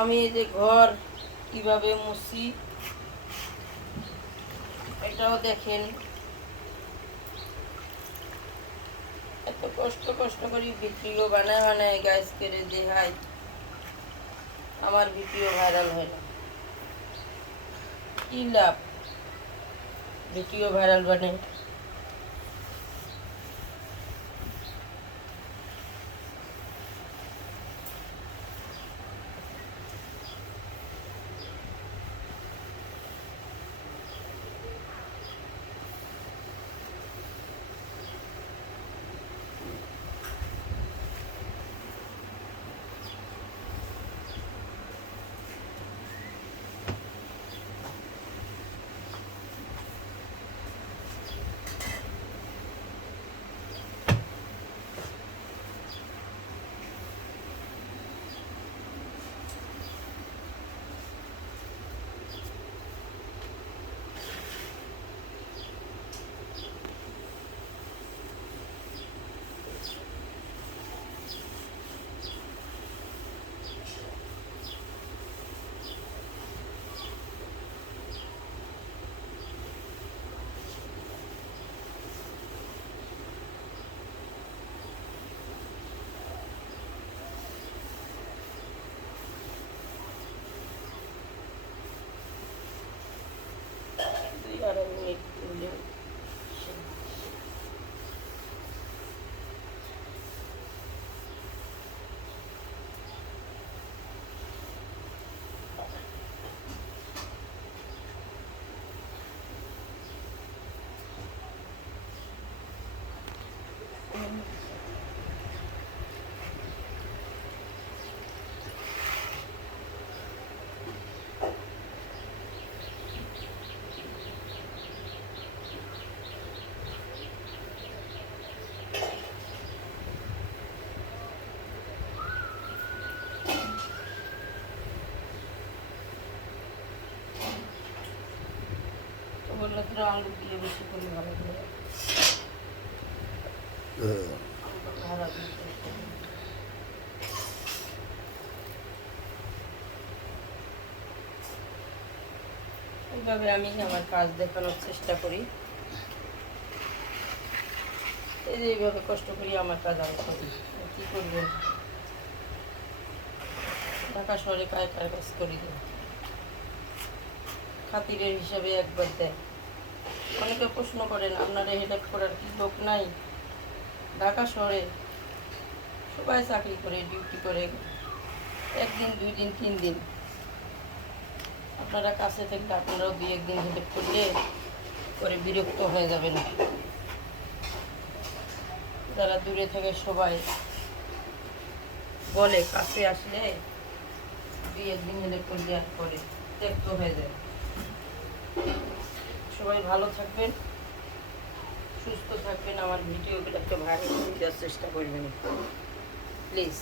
আমি এই যে ঘর কিভাবে মুছি এটাও দেখেন। এত কষ্ট করে ভিডিও বানায় গাইজ করে দেখাই, আমার ভিডিও ভাইরাল হয় না। কি লাভ ভিডিও ভাইরাল বানাই? বললে তো আলু দিয়ে বেশি করে ভালো করে এইভাবে আমি আমার কাজ দেখানোর চেষ্টা করি। এই যে এইভাবে কষ্ট করি আমার কাজ আমি করি। কী করবেন, ঢাকা শহরে কার কাজ করি দেয়, খাতিরের হিসাবে একবার দেয়। অনেকে প্রশ্ন করেন আপনারা হেল্প করার কি লোক নাই? ঢাকা শহরে সবাই চাকরি করে, ডিউটি করে, একদিন 2 দিন 3 দিন। আপনারা কাছে থাকলে আপনারাও 2-1 দিন হেল্প করলে পরে বিরক্ত হয়ে যাবেন। যারা দূরে থেকে সবাই বলে কাছে আসলে 2-1 দিন হেল্প করলে আর পরে বিরক্ত হয়ে যায়। সবাই ভালো থাকবেন, সুস্থ থাকবেন। আমার ভিডিওগুলো একটু ভালো করে দেওয়ার চেষ্টা করবেন প্লিজ।